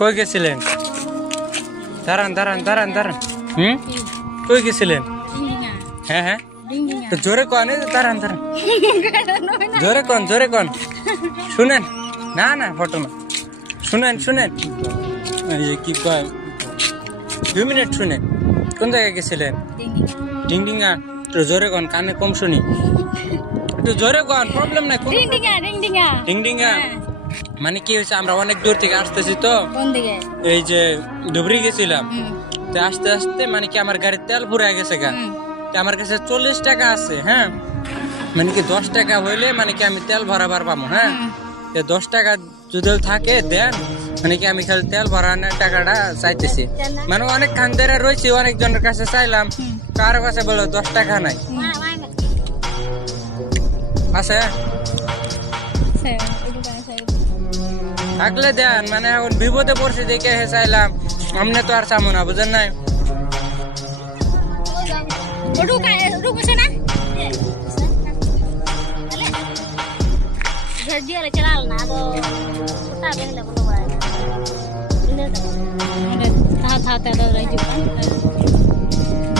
কই গেছিলেন? দাঁড়ান দাঁড়ান দাঁড়ান দাঁড়ান। কই গেছিলেন? হ্যাঁ হ্যাঁ, তো জোরে কন। দাঁড়ান দাঁড়ান, জোরে কন। শুনেন না না, ফটো না, শুনেন শুনেন। কি কয়, 2 মিনিট শুনেন। কোন জায়গায় গেছিলেন? ডিংডিঙা। একটু জোরে কন, কানে কম শুনি। একটু জোরে কন, প্রবলেম নাই। ডিংডিঙা মানে কি হয়েছে, আমরা অনেক দূর থেকে আসতেছি তো, এই যে ধুবড়ি গেছিলাম। তো আস্তে আস্তে মানে কি আমার গাড়ির তেল ফুরাই গেছে গা। আমার কাছে 40 টাকা আছে। হ্যাঁ, মানে কি 10 টাকা হইলে মানে কি আমি তেল ভরাবার পাবো। হ্যাঁ, 10 টাকা যদি থাকে দেন, মানে কি আমি খালি তেল ভরানোর টাকাটা চাইতেছি। মানে অনেক খানদারা রয়েছে, অনেকজনের কাছে চাইলাম, কারো কাছে বলো 10 টাকা নাই। আছে থাকলে দেন, মানে এখন বিপদে পড়ছে দেখে চাইলাম, আমনে তো আর চামো না, বুঝেন নাই?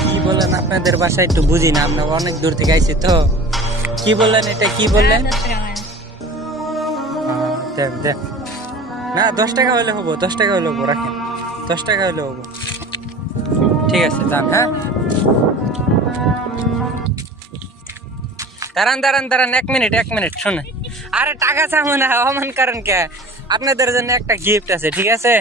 কি বলেন, আপনাদের বাসায় একটু বুঝি না, আমরা অনেক দূর থেকে আইছি তো। কি বললেন, এটা কি বললেন? না 10 টাকা হইলে হবো, 10 টাকা হইলে হবো, রাখেন 10 টাকা হইলে হবো। ঠিক আছে যান। হ্যাঁ, দাঁড়ান দাঁড়ান দাঁড়ান, 1 মিনিট শুনে। আরে টাকা চাবো না, অমান করেন কে? আপনাদের জন্য একটা গিফট আছে, ঠিক আছে?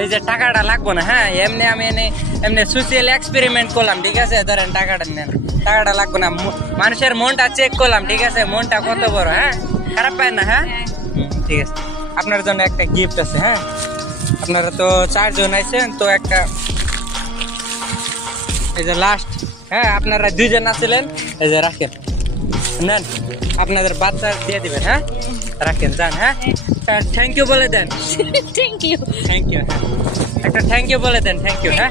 এই যে টাকাটা লাগবো না। হ্যাঁ, এমনি আমি এমনি সোশিয়াল এক্সপেরিমেন্ট করলাম, ঠিক আছে? ধরেন টাকাটা নেন, টাকাটা লাগবো না। মানুষের মনটা চেক করলাম, ঠিক আছে? মনটা কত বড়। হ্যাঁ, খারাপ পায় না। হ্যাঁ, ঠিক আছে, আপনার জন্য একটা গিফট আছে। হ্যাঁ, আপনারা তো 4 জন আইছেন, তো একটা এই যে লাস্ট। হ্যাঁ, আপনারা 2 জন আছিলেন, এই যে রাখেন, নেন, আপনাদের বাচ্চা দিয়ে দিবেন। হ্যাঁ, রাখেন, যান। হ্যাঁ, থ্যাংক ইউ বলে দেন। Thank you. হ্যাঁ, একটা থ্যাংক ইউ বলে দেন। Thank you. হ্যাঁ।